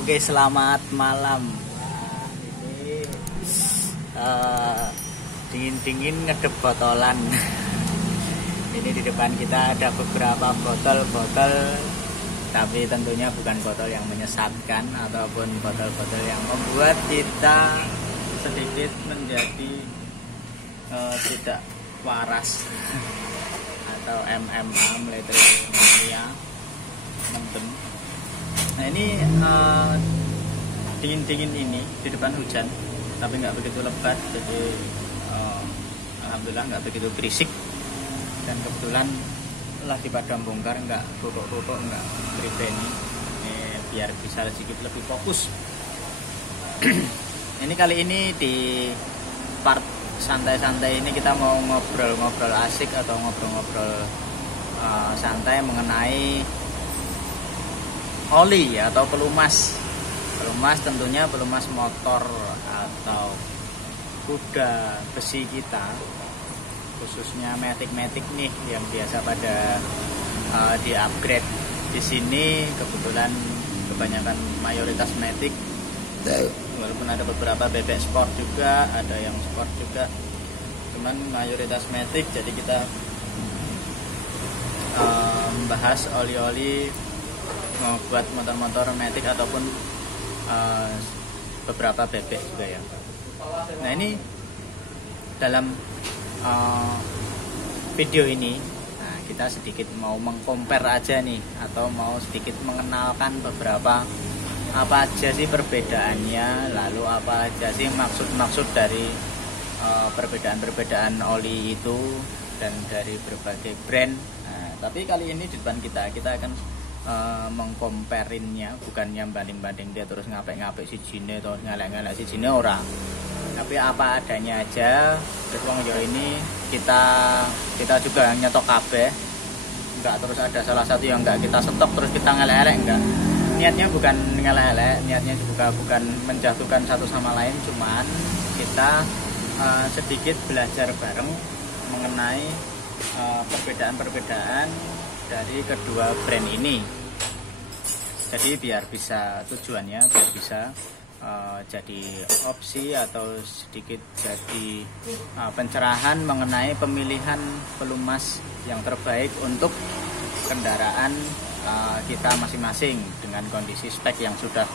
Oke, selamat malam. Ini dingin-dingin ngedep botolan. Ini di depan kita ada beberapa botol-botol, tapi tentunya bukan botol yang menyesatkan ataupun botol-botol yang membuat kita sedikit menjadi tidak waras atau MMA, meletromania, mendem. Nah ini dingin-dingin ini di depan hujan, tapi nggak begitu lebat, jadi alhamdulillah nggak begitu berisik. Dan kebetulan lagi pada bongkar, nggak bobok-bobok, nggak beribeni, biar bisa sedikit lebih fokus. Ini kali ini di part santai-santai ini kita mau ngobrol-ngobrol asik atau ngobrol-ngobrol santai mengenai oli atau pelumas tentunya pelumas motor atau kuda besi kita, khususnya Matic nih yang biasa pada di-upgrade. Di sini kebetulan kebanyakan mayoritas Matic, walaupun ada beberapa bebek sport juga, ada yang sport juga, cuman mayoritas Matic. Jadi kita membahas oli-oli buat motor-motor Matic ataupun beberapa bebek juga ya. Nah ini dalam video ini kita sedikit mau mengcompare aja nih, atau mau sedikit mengenalkan beberapa apa aja sih perbedaannya, lalu apa aja sih maksud dari perbedaan oli itu dan dari berbagai brand. Nah, tapi kali ini di depan kita akan mengkomparinnya, bukannya banding-banding dia terus ngapik-ngapik si jine atau ngelek-ngelek si jine orang, tapi apa adanya aja. Terus ini kita juga nyetok kabeh, enggak terus ada salah satu yang enggak kita stok terus kita ngelek-ngelek, enggak. Niatnya bukan ngelek-ngelek, niatnya juga bukan menjatuhkan satu sama lain, cuman kita sedikit belajar bareng mengenai perbedaan-perbedaan dari kedua brand ini. Jadi biar bisa tujuannya biar bisa jadi opsi atau sedikit jadi pencerahan mengenai pemilihan pelumas yang terbaik untuk kendaraan kita masing-masing, dengan kondisi spek yang sudah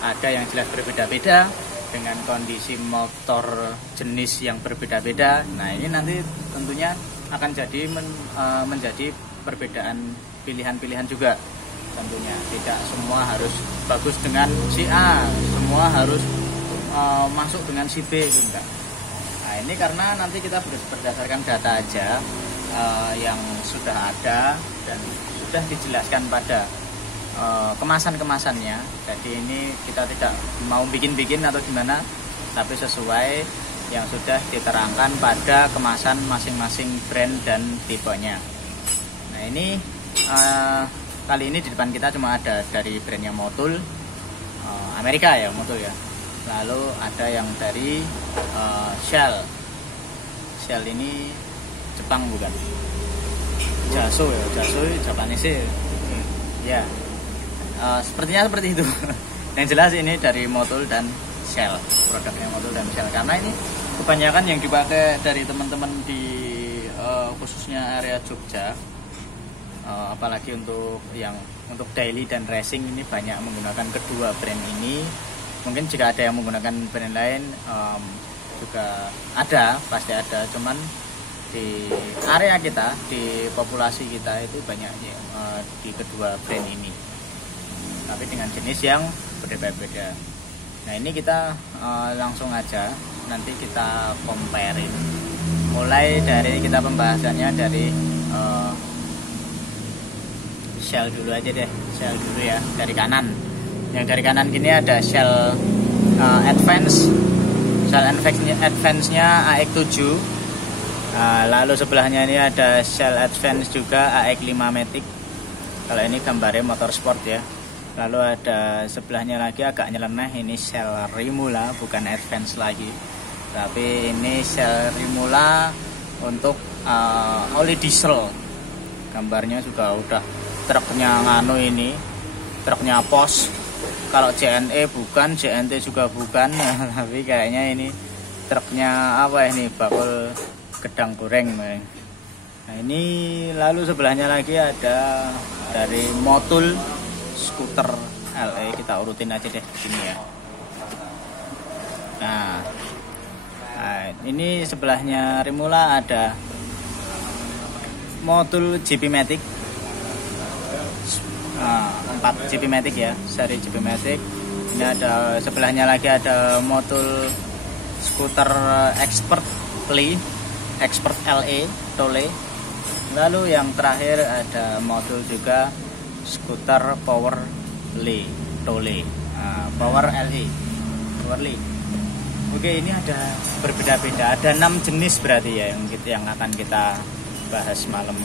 ada yang jelas berbeda-beda, dengan kondisi motor jenis yang berbeda-beda. Nah ini nanti tentunya akan jadi menjadi perbedaan pilihan-pilihan juga. Tentunya tidak semua harus bagus dengan si A, semua harus masuk dengan si B, itu enggak. Nah ini karena nanti kita berdasarkan data aja yang sudah ada dan sudah dijelaskan pada kemasan-kemasannya. Jadi ini kita tidak mau bikin-bikin atau gimana, tapi sesuai yang sudah diterangkan pada kemasan masing-masing brand dan tipenya. Nah ini kali ini di depan kita cuma ada dari brandnya Motul, Amerika ya, Motul ya. Lalu ada yang dari Shell ini Jepang bukan? Jaso Japanese ya. Sepertinya seperti itu. Yang jelas ini dari Motul dan Shell, produknya Motul dan Shell, karena ini kebanyakan yang dipakai dari teman-teman di khususnya area Jogja, apalagi untuk daily dan racing ini banyak menggunakan kedua brand ini. Mungkin jika ada yang menggunakan brand lain juga ada, pasti ada, cuman di area kita, di populasi kita itu banyak di kedua brand ini, tapi dengan jenis yang berbeda-beda. Nah ini kita langsung aja nanti kita comparein, mulai dari kita pembahasannya dari Shell dulu aja deh. Shell dulu ya, dari kanan. Yang dari kanan gini ada Shell Advance. Shell Advance-nya AX7. Lalu sebelahnya ini ada Shell Advance juga AX5 Matic. Kalau ini gambarnya motorsport ya. Lalu ada sebelahnya lagi agak nyeleneh, ini Shell Rimula, bukan Advance lagi, tapi ini Shell Rimula untuk oli diesel. Gambarnya juga udah truknya truknya pos kalau JNE bukan, JNT juga bukan. Tapi kayaknya ini truknya apa ini, bakul gedang goreng. Nah ini lalu sebelahnya lagi ada dari Motul skuter LE, kita urutin aja deh sini ya. Nah ini sebelahnya Rimula ada Motul GP Matic. 4 GP Matic ya, seri GP Matic. Ini ada sebelahnya lagi ada Motul skuter Expert LE Tole. Lalu yang terakhir ada Motul juga skuter Power Lee Tole, Power LE. Oke, ini ada berbeda-beda, ada 6 jenis berarti ya yang akan kita bahas malam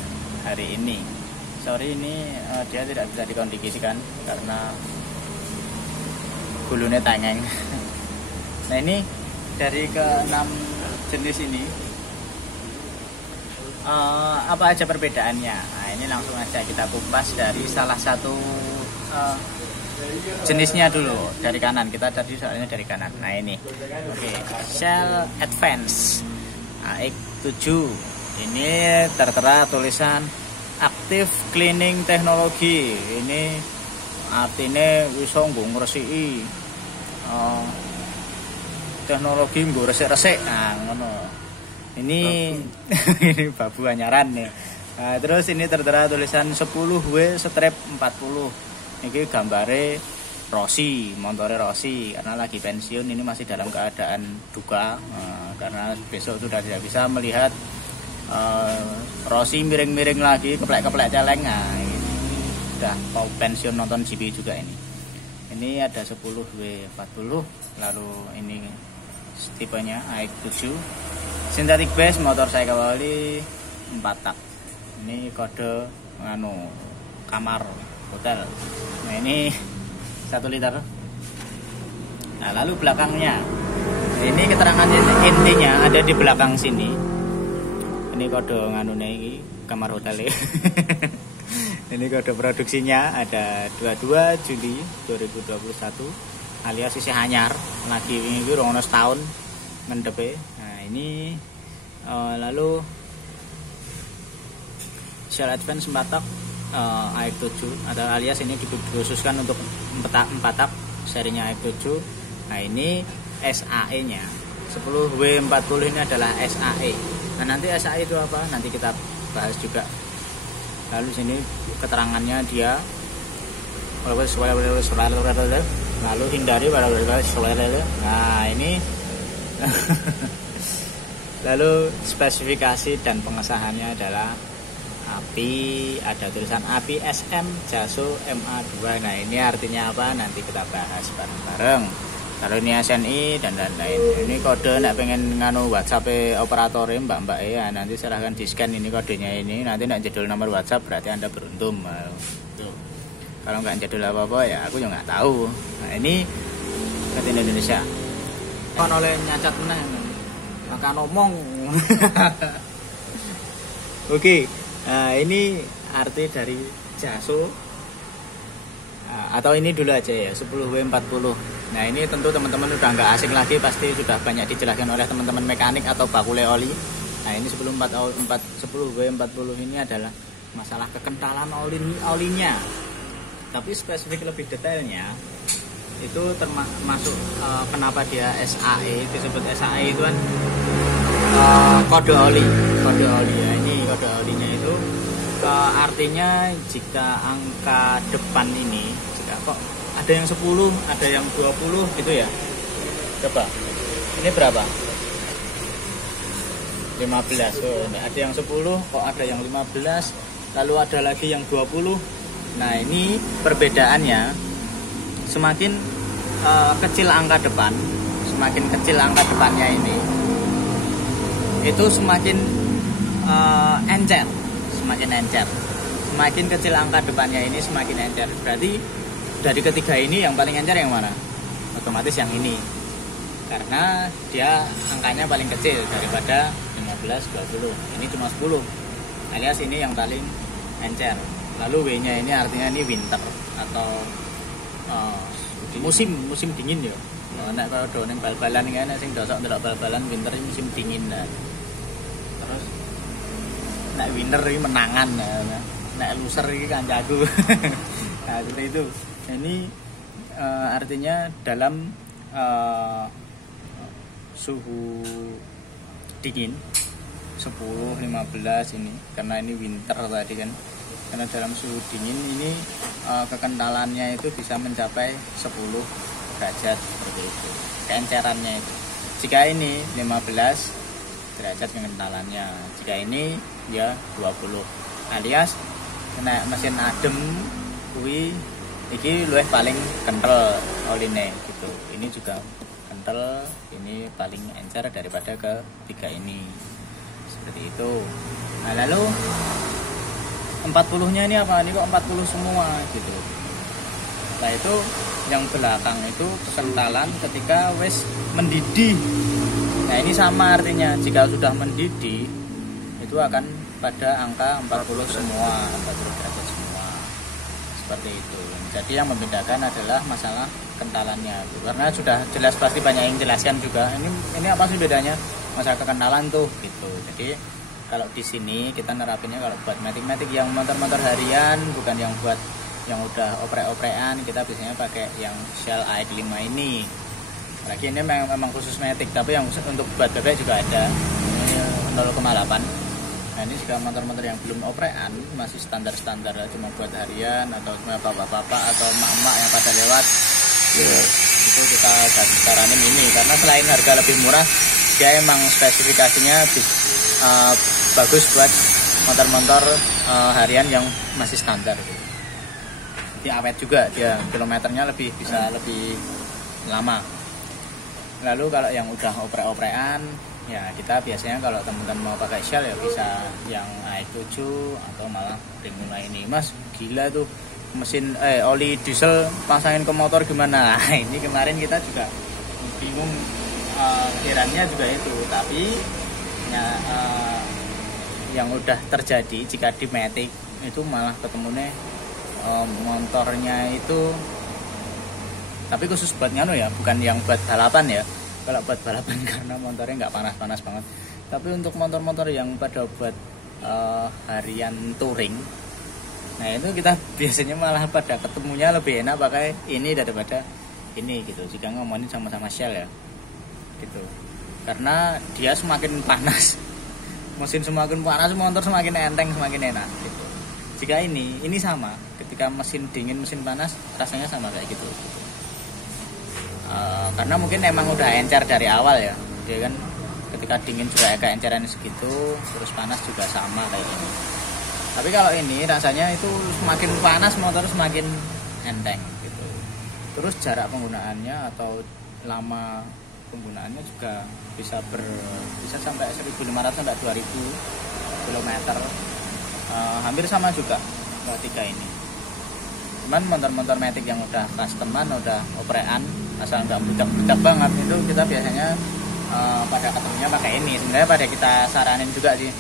hari ini. Sorry, ini dia tidak bisa dikondisikan karena bulunya tengeng. Nah ini dari ke-6 jenis ini apa aja perbedaannya? Nah ini langsung aja kita kupas dari salah satu jenisnya dulu, dari kanan. Kita tadi soalnya dari kanan. Nah ini, oke, Shell Advance AX7. Ini tertera tulisan Active Cleaning Technology. Ini artinya bisa ngresiki teknologi nggo resik-resik. Nah, ngono. Ini ini babu anyaran nih. Nah, terus ini tertera tulisan 10W/40. Ini gambare Rossi, motore Rossi, karena lagi pensiun, ini masih dalam keadaan duka karena besok sudah tidak bisa melihat Rossi miring-miring lagi, keplek-keplek celeng. Nah, ini udah mau pensiun nonton GP juga ini. Ini ada 10W40, lalu ini tipenya AX7 synthetic base, motor saya kawali 4 tak. Ini kode kamar hotel. Nah ini 1 liter. Nah lalu belakangnya, ini keterangan intinya ada di belakang sini. Ini kode ini kamar hotel. Ini kode produksinya ada 22 Juli 2021 alias isi anyar lagi ini rono setahun mendepe. Nah ini lalu Shell Advance 4 tak AX7 ada alias ini dikhususkan untuk 4 tak serinya AX7. Nah ini SAE nya 10W40 ini adalah SAE. Nah nanti SAE itu apa? Nanti kita bahas juga. Lalu sini keterangannya dia lalu hindari pada. Nah ini lalu spesifikasi dan pengesahannya adalah API, ada tulisan API SM JASO MA2. Nah ini artinya apa? Nanti kita bahas bareng-bareng. Kalau ini SNI dan lain-lain. Ini kode nak pengen nganu WhatsApp operatornya mbak-mbak ya, nanti silahkan di scan ini kodenya ini. Nanti nak jadul nomor WhatsApp berarti Anda beruntung. Tuh. Kalau nggak jadul apa-apa ya aku juga nggak tahu. Nah ini ke Indonesia. Kon oleh nyacat meneh. Maka ngomong. Oke. Nah ini arti dari JASO. Atau ini dulu aja ya 10W40. Nah ini tentu teman-teman udah nggak asing lagi, pasti sudah banyak dijelaskan oleh teman-teman mekanik atau bakule oli. Nah ini 10W40 ini adalah masalah kekentalan olinya. Tapi spesifik lebih detailnya itu termasuk kenapa dia SAE, disebut SAE itu kan kode oli ya. Ini kode olinya itu artinya jika angka depan ini, jika kok ada yang 10, ada yang 20 gitu ya. Coba. Ini berapa? 15. Oh, ada yang 10, kok ada yang 15, lalu ada lagi yang 20. Nah, ini perbedaannya semakin kecil angka depan, semakin kecil angka depannya ini, itu semakin encer. Semakin encer, semakin kecil angka depannya ini semakin encer. Berarti dari ketiga ini yang paling encer yang mana? Otomatis yang ini, karena dia angkanya paling kecil daripada 15, 20. Ini cuma 10, alias ini yang paling encer. Lalu W nya ini artinya ini winter atau musim dingin ya. Nek kalau do ning bal-balan iki nek sing dosok ndelok bal-balan winter iki musim dingin lah. Terus nek winter iki menangan ya. Nek loser iki kan jago. Nah, seperti itu. Ini artinya dalam suhu dingin 10, 15 ini karena ini winter tadi kan, karena dalam suhu dingin ini kekentalannya itu bisa mencapai 10 derajat seperti itu keencerannya itu. Jika ini 15 derajat kekentalannya, jika ini ya 20, alias kena mesin adem kuwi iki luwih paling kental oline gitu. Ini juga kental, ini paling encer daripada ketiga ini. Seperti itu. Nah, lalu 40-nya ini apa? Ini kok 40 semua gitu. Nah, itu yang belakang itu kekentalan ketika wis mendidih. Nah, ini sama artinya, jika sudah mendidih itu akan pada angka 40 semua, 40 derajat semua. Seperti itu. Jadi yang membedakan adalah masalah kentalannya. Karena sudah jelas pasti banyak yang jelaskan juga. Ini apa sih bedanya? Masalah kekentalan tuh gitu. Jadi kalau di sini kita nerapinnya kalau buat matic yang motor-motor harian, bukan yang buat yang udah oprek-oprekan, kita biasanya pakai yang Shell AX5 ini. Lagi ini memang khusus matic, tapi yang untuk buat bebek juga ada. Ini 0,8. Nah, ini juga motor-motor yang belum oprekan, masih standar-standar cuma buat harian atau cuma bapak-bapak atau emak-emak yang pada lewat. Itu kita saranin ini karena selain harga lebih murah, dia emang spesifikasinya bagus buat motor-motor harian yang masih standar. Jadi awet juga, dia kilometernya bisa lebih lama. Lalu kalau yang udah oprek-oprekan, ya kita biasanya kalau teman-teman mau pakai Shell ya bisa yang AX7 atau malah Rimula ini. Mas gila tuh mesin oli diesel pasangin ke motor gimana? Nah, ini kemarin kita juga bingung kiranya juga itu, tapi ya, yang udah terjadi jika di matic itu malah ketemunya motornya itu, tapi khusus buat nganu ya, bukan yang buat balapan ya. Kalau buat balapan karena motornya nggak panas-panas banget, tapi untuk motor-motor yang pada buat harian touring, nah itu kita biasanya malah pada ketemunya lebih enak pakai ini daripada ini gitu, jika ngomongin sama-sama Shell ya gitu, karena dia semakin panas, mesin semakin panas, motor semakin enteng, semakin enak gitu. Jika ini sama, ketika mesin dingin mesin panas rasanya sama kayak gitu. Karena mungkin emang udah encer dari awal ya, dia kan ketika dingin juga kayak enceran segitu, terus panas juga sama kayak ini. Tapi kalau ini rasanya itu semakin panas motor semakin enteng gitu. Terus jarak penggunaannya atau lama penggunaannya juga bisa sampai 1.500 sampai 2.000 km, hampir sama juga tiga ini. Cuman motor-motor matic yang udah customan, udah oprekan, asal nggak budak-budak banget, itu kita biasanya pada ketemunya pakai ini. Sebenarnya pada kita saranin juga sih,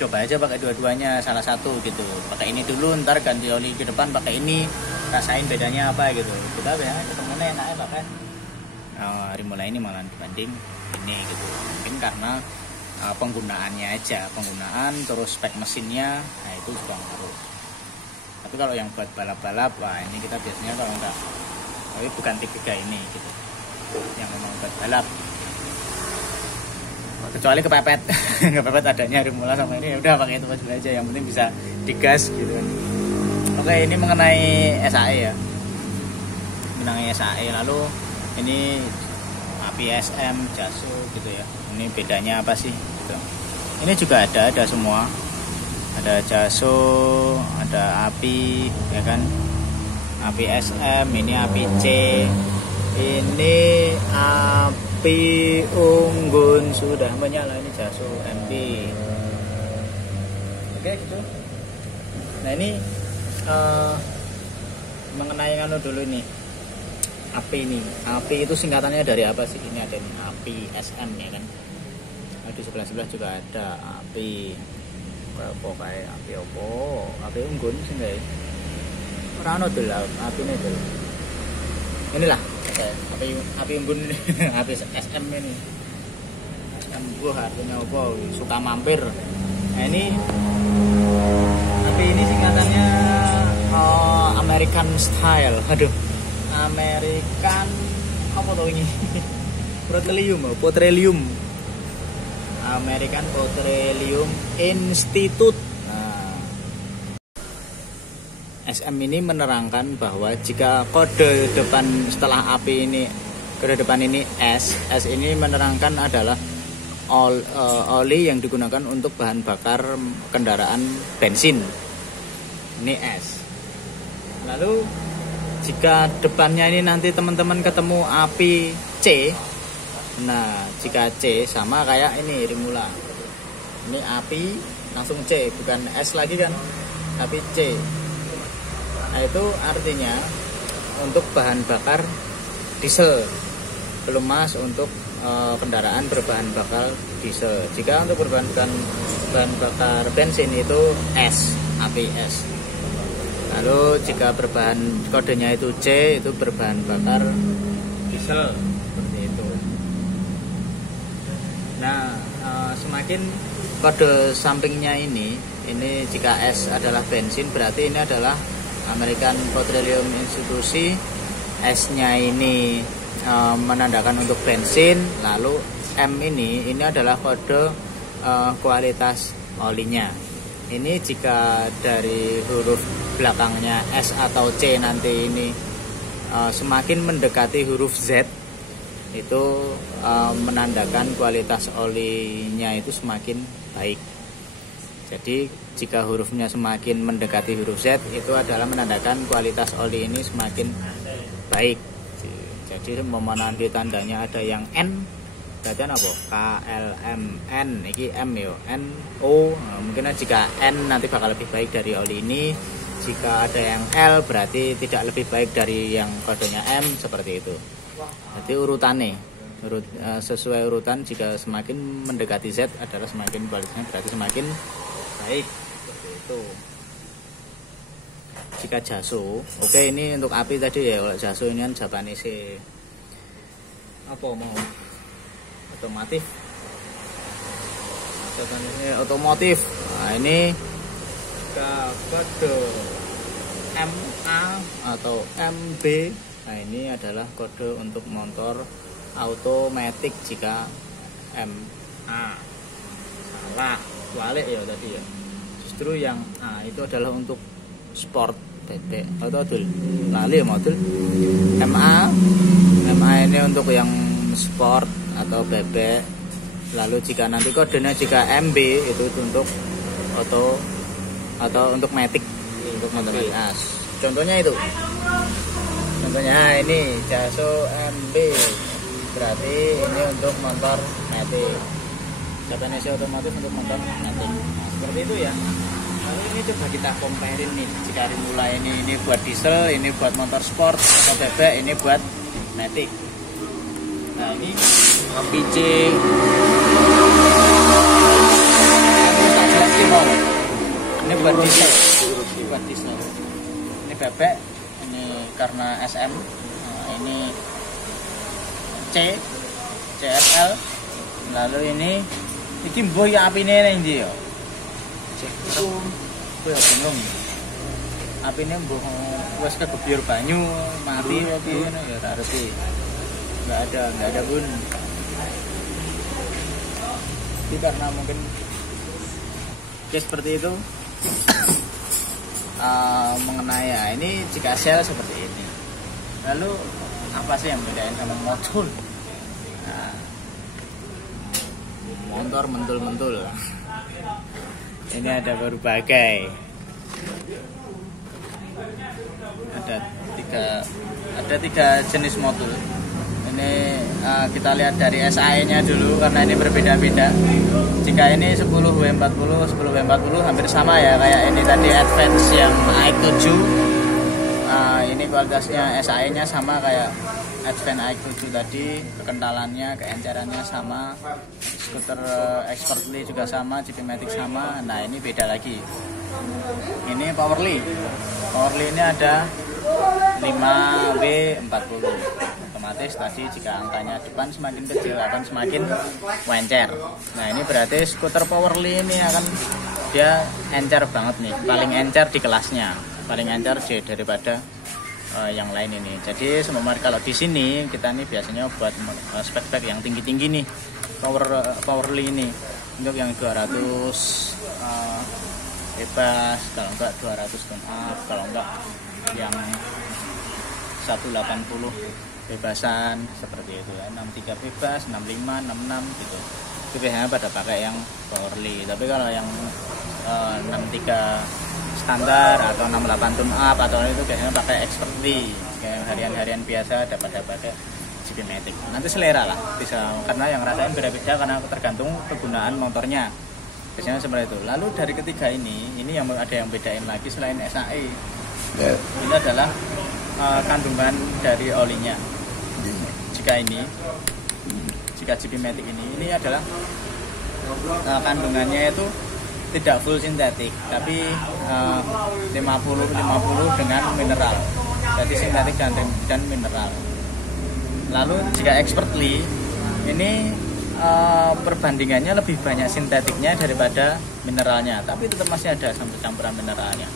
coba aja pakai dua-duanya, salah satu gitu. Pakai ini dulu, ntar ganti oli ke depan pakai ini, rasain bedanya apa gitu. Kita biasanya ketemunya enaknya pakai Rimula ini malah dibanding ini gitu. Mungkin karena penggunaannya aja, penggunaan terus spek mesinnya, nah itu juga ngaruh. Tapi kalau yang buat balap-balap, wah ini kita biasanya kalau enggak, tapi bukan tiga ini gitu, yang memang buat balap. Kecuali kepepet, kepepet adanya Rimula sama ini, ya udah pakai itu aja, yang penting bisa digas gitu. Oke, ini mengenai SAE ya, mengenai SAE. Lalu ini API SM, Jaso gitu ya. Ini bedanya apa sih? Gitu. Ini juga ada semua. Ada Jaso, ada API, ya kan? API SM, ini API C, ini API Unggun sudah menyala, ini Jaso MP. Oke gitu. Nah ini mengenai anu dulu nih. API ini, API itu singkatannya dari apa sih? Ini ada nih API SM ya kan. Nah, di sebelah juga ada API apa kayak API API Unggun sih enggak ya? Ora ono dol API ini dol. inilah api unggun ini. HP SM ini. SM artinya apa? Suka mampir. Nah ini api ini singkatannya American Style. Aduh, American apa tuh ini? Petroleum. American Petroleum Institute. SM ini menerangkan bahwa jika kode depan setelah api ini, kode depan ini S ini menerangkan adalah oli yang digunakan untuk bahan bakar kendaraan bensin. Ini S. Lalu jika depannya ini nanti teman-teman ketemu api C, nah jika C sama kayak ini Rimula. Ini api langsung C, bukan S lagi kan, tapi C. Nah itu artinya untuk bahan bakar diesel, belum mas untuk kendaraan berbahan bakar diesel. Jika untuk bahan bakar bensin itu S, api S. Lalu jika berbahan kodenya itu C, itu berbahan bakar diesel, seperti itu. Nah semakin kode sampingnya ini jika S adalah bensin, berarti ini adalah American Petroleum Institute. S-nya ini menandakan untuk bensin, lalu M ini adalah kode kualitas olinya. Ini jika dari huruf belakangnya S atau C nanti ini semakin mendekati huruf Z, itu menandakan kualitas olinya itu semakin baik. Jadi jika hurufnya semakin mendekati huruf Z, itu adalah menandakan kualitas oli ini semakin baik. Jadi nanti tandanya ada yang N, berarti apa? KLMN, ini M yo, NO. Nah, mungkin jika N nanti bakal lebih baik dari oli ini. Jika ada yang L berarti tidak lebih baik dari yang kodenya M, seperti itu. Jadi urutannya sesuai urutan, jika semakin mendekati Z adalah semakin kualitasnya berarti semakin baik, seperti itu. Jika jaso, oke, ini untuk api tadi ya. Kalau jaso ini kan Japanese apa mau otomotif. Nah ini kode MA atau MB. Nah ini adalah kode untuk motor automatic. Jika MA salah balik ya tadi ya, justru yang A itu adalah untuk sport bebek atau adul lali ya modul. MA ini untuk yang sport atau bebek. Lalu jika nanti kodenya jika MB itu untuk auto atau untuk matic, untuk motor as. Contohnya itu, contohnya ini Jaso MB, berarti ini untuk motor matic. Japanese otomotif untuk motor matic. Nah, seperti itu ya. Lalu ini coba kita comparein nih. Jika Rimula ini buat diesel, ini buat motor sport atau bebek, ini buat matic. Nah ini api C. Ini buat diesel. Ini buat diesel. Ini bebek. Ini karena SM. Nah, ini C, CFL. Lalu ini mbuh ya apine ning ndi ya? Iku kowe bingung. Apine mbuh wis kegebyur banyu, mati apa piye ngono ya tak ngerti. Enggak ada Bun. Itu karena mungkin seperti itu. Mengenai ya, ini jika sel seperti ini. Lalu apa sih yang bedain sama motor? Nah, motor mentul-mentul. Ini ada berbagai, ada tiga jenis motor. Ini kita lihat dari SAE-nya dulu karena ini berbeda-beda. Jika ini 10W40, 10W40 hampir sama ya kayak ini tadi Advance yang iX7. Ini kualitasnya SAE-nya sama kayak Advance iX7 tadi, kekentalannya, keencerannya sama, skuter Expertly juga sama, GP-Matic sama. Nah ini beda lagi. Ini Powerly ini ada 5W40. Otomatis tadi jika angkanya depan semakin kecil akan semakin wencer. Nah ini berarti skuter Powerly ini akan dia encer banget nih, paling encer di kelasnya, paling encer daripada yang lain ini. Jadi sebenarnya kalau di sini kita nih biasanya buat spek-spek yang tinggi-tinggi nih, Powerly ini untuk yang 200 bebas, kalau enggak 200 tone up, kalau enggak yang 180 bebasan seperti itu ya, 63 bebas, 65, 66 gitu. Itu biasanya pada pakai yang Powerly. Tapi kalau yang 63 standar atau 68 tune up atau itu biasanya pakai Expertly, kayak harian-harian biasa dapat GP Matic. Nanti selera lah bisa, karena yang rasain beda-beda karena tergantung kegunaan motornya. Biasanya seperti itu. Lalu dari ketiga ini yang ada yang bedain lagi selain SAE. Ini adalah kandungan dari olinya. Jika GP Matic ini adalah kandungannya itu tidak full sintetik, tapi 50-50 dengan mineral. Jadi sintetik dan mineral. Lalu jika Expertly ini perbandingannya lebih banyak sintetiknya daripada mineralnya, tapi tetap masih ada campuran mineralnya.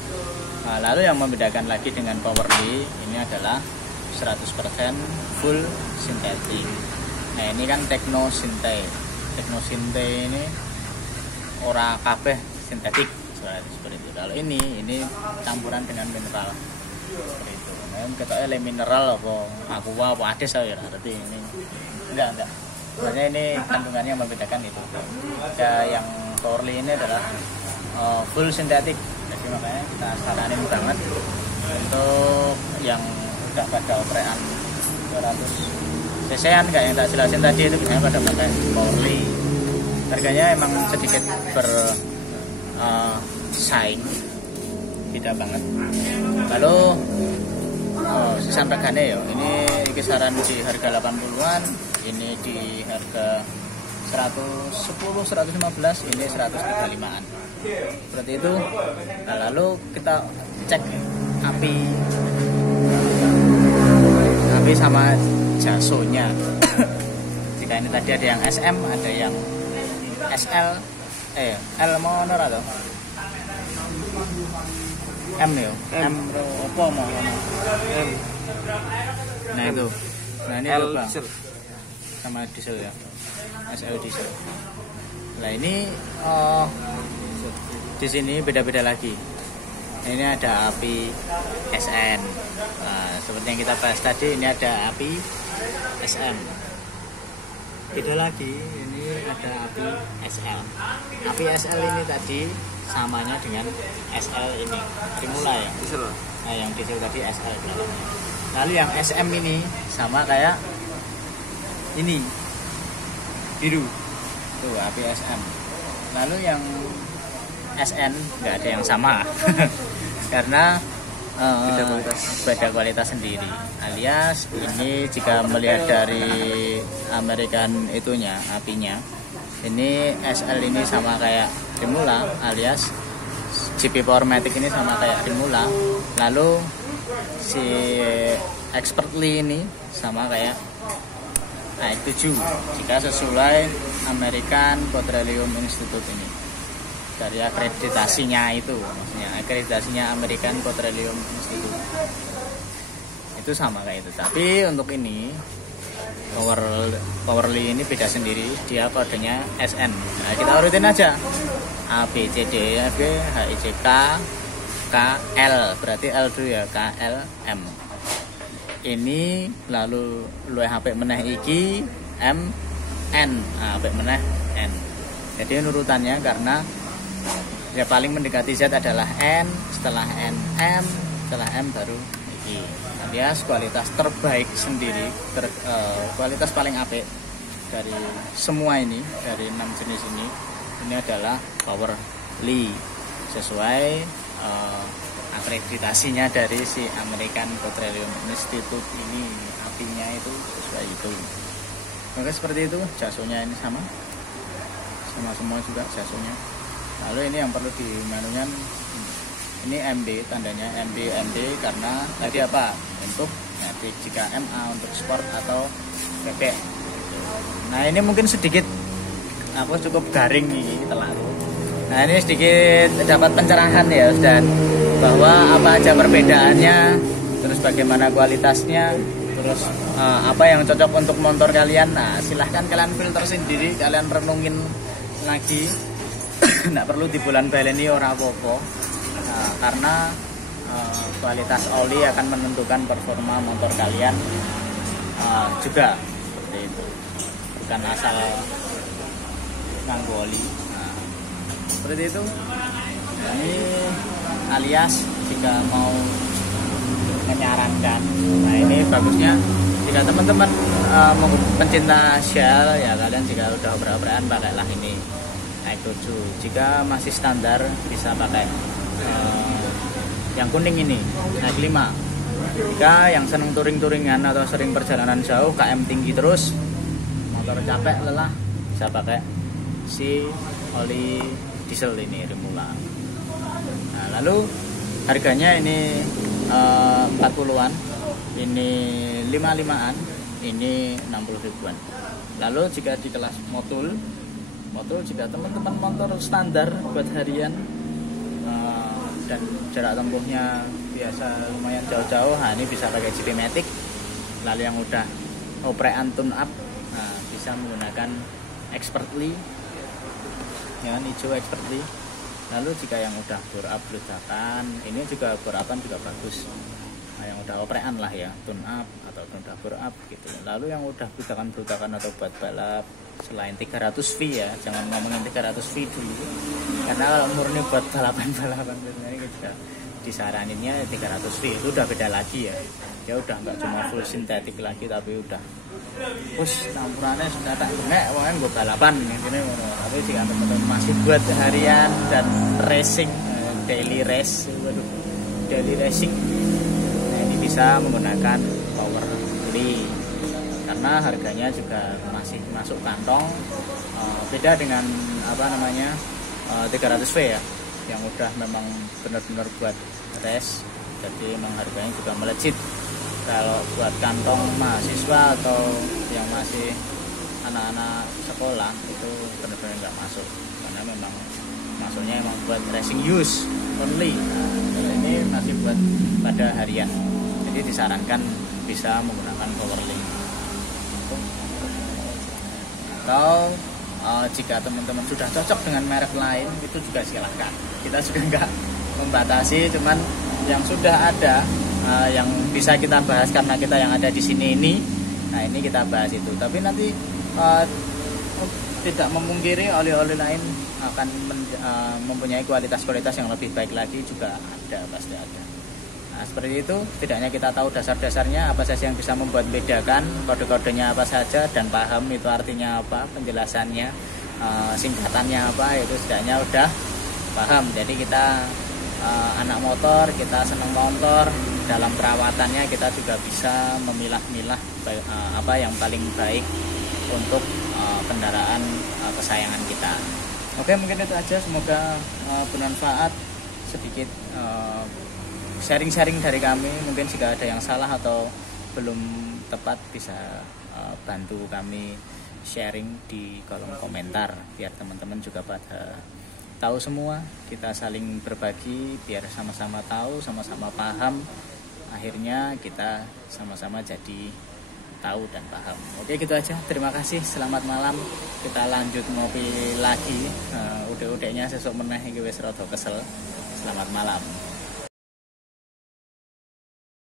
Nah, lalu yang membedakan lagi dengan Powerly ini adalah 100% full sintetik. Nah ini kan Technosynte ini ora kabeh sintetik seperti itu. Kalau ini campuran dengan mineral seperti itu. Nah, ketoknya mineral apa aqua apa ades ya berarti ini enggak. Sebenarnya ini kandungannya yang membedakan itu. Yang Powerly ini adalah full sintetik. Jadi makanya kita saranin banget untuk yang udah pada oprean 200 cc-an kayak yang tak jelasin tadi itu biasanya pada pakai Powerly. Harganya emang sedikit bersaing, beda banget. Lalu sampegannya ya, ini kisaran di harga 80-an, ini di harga 110, 115, ini 135-an. Seperti itu. Nah, lalu kita cek api sama jasonya. Jika ini tadi ada yang SM, ada yang SL, L mau honor atau M ya? M apa mau honor? M. Nah itu. Nah ini L diesel sama diesel ya. SL diesel. Nah ini di sini beda-beda lagi. Ini ada api SN. Nah, seperti yang kita bahas tadi, ini ada api SM. Beda lagi, ini ada api SL. Api SL ini tadi samanya dengan SL ini, dimulai ya. Diesel. Nah, yang diesel tadi SL. Lalu yang SM ini sama kayak ini, biru. Tuh api SM. Lalu yang SN nggak ada yang sama. Karena beda kualitas sendiri, alias ini jika melihat dari American itunya apinya, ini SL ini sama kayak Primula, alias GP Power Matic ini sama kayak Primula. Lalu si Expertly ini sama kayak AX7 jika sesuai American Petroleum Institute ini. Dari akreditasinya itu, maksudnya akreditasinya American Petroleum Institute itu sama kayak itu. Tapi untuk ini Powerly ini beda sendiri, dia kodenya SN. Nah, kita urutin aja A B C D E F G H I J K K L, berarti L dulu ya, K L M. Ini lalu luwih HP meneh iki M N, HP meneh N. Jadi urutannya karena ya paling mendekati Z adalah N, setelah N M, setelah M baru I. Alias kualitas terbaik sendiri, kualitas paling apik dari semua ini, dari 6 jenis ini adalah Powerly sesuai akreditasinya dari si American Petroleum Institute ini, apinya itu sesuai itu. Oke, seperti itu. Jasonya ini sama semua juga jasonya. Lalu ini yang perlu dimanukan, ini MB, tandanya MB karena tadi apa? untuk jika MA untuk sport atau bebek. Nah ini mungkin sedikit aku cukup garing nih telaku. Nah ini sedikit dapat pencerahan ya dan bahwa apa aja perbedaannya, terus bagaimana kualitasnya, terus apa yang cocok untuk motor kalian. Nah silahkan kalian filter sendiri, kalian renungin lagi. Nggak perlu di bulan baleni ora apa-apa, karena kualitas oli akan menentukan performa motor kalian juga seperti itu, bukan asal nganggo oli. Nah, seperti itu. Ini alias jika mau menyarankan, nah ini bagusnya jika teman-teman pencinta Shell ya, kalian jika udah oper-operan pakailah ini naik 7. Jika masih standar bisa pakai yang kuning ini naik 5. Jika yang seneng touring-touringan atau sering perjalanan jauh, KM tinggi terus, motor capek lelah, bisa pakai si oli diesel ini Rimula. Nah, lalu harganya ini 40-an, ini 55-an, ini 60 ribuan. Lalu jika di kelas motul jika teman-teman motor standar buat harian dan jarak tempuhnya biasa lumayan jauh-jauh, nah ini bisa pakai GP Matic. Lalu yang udah oprean tune up, nah bisa menggunakan Expertly, ya hijau Expertly. Lalu jika yang udah bore up ledakan, ini juga bore upan juga bagus. Nah, yang udah oprean lah ya, tune up atau udah bore up gitu. Lalu yang udah brutakan atau buat balap selain 300V ya, jangan ngomongin 300V dulu, karena kalau murni buat balapan biasanya kita disaraninnya 300V itu udah beda lagi ya. Ya udah nggak cuma full sintetik lagi, tapi udah campurannya sudah tak bengek, pokoknya gue balapan gini. Tapi jika teman-teman masih buat harian dan racing, daily racing, nah ini bisa menggunakan Powerly karena harganya juga masih masuk kantong. Beda dengan 300V ya, yang udah memang benar-benar buat race, jadi memang harganya juga melejit. Kalau buat kantong mahasiswa atau yang masih anak-anak sekolah itu benar-benar nggak masuk, karena memang masuknya emang buat racing use only. Nah, ini masih buat pada harian, jadi disarankan bisa menggunakan Powerly. Atau jika teman-teman sudah cocok dengan merek lain, itu juga silahkan. Kita juga nggak membatasi, cuman yang sudah ada yang bisa kita bahas karena kita yang ada di sini ini. Nah ini kita bahas itu. Tapi nanti tidak memungkiri oli-oli lain akan mempunyai kualitas-kualitas yang lebih baik lagi, juga ada, pasti ada. Nah seperti itu, setidaknya kita tahu dasar-dasarnya apa saja yang bisa membuat bedakan, kode-kodenya apa saja, dan paham itu artinya apa, penjelasannya, singkatannya apa, itu setidaknya udah paham. Jadi kita anak motor, kita senang motor, dalam perawatannya kita juga bisa memilah-milah apa yang paling baik untuk kendaraan kesayangan kita. Oke, mungkin itu aja, semoga bermanfaat. Sedikit sharing-sharing dari kami. Mungkin jika ada yang salah atau belum tepat bisa bantu kami sharing di kolom komentar, biar teman-teman juga pada tahu semua. Kita saling berbagi biar sama-sama tahu, sama-sama paham. Akhirnya kita sama-sama jadi tahu dan paham. Oke, gitu aja. Terima kasih. Selamat malam. Kita lanjut ngopi lagi. Udah-udahnya sesuk meneh iki wis rada kesel. Selamat malam.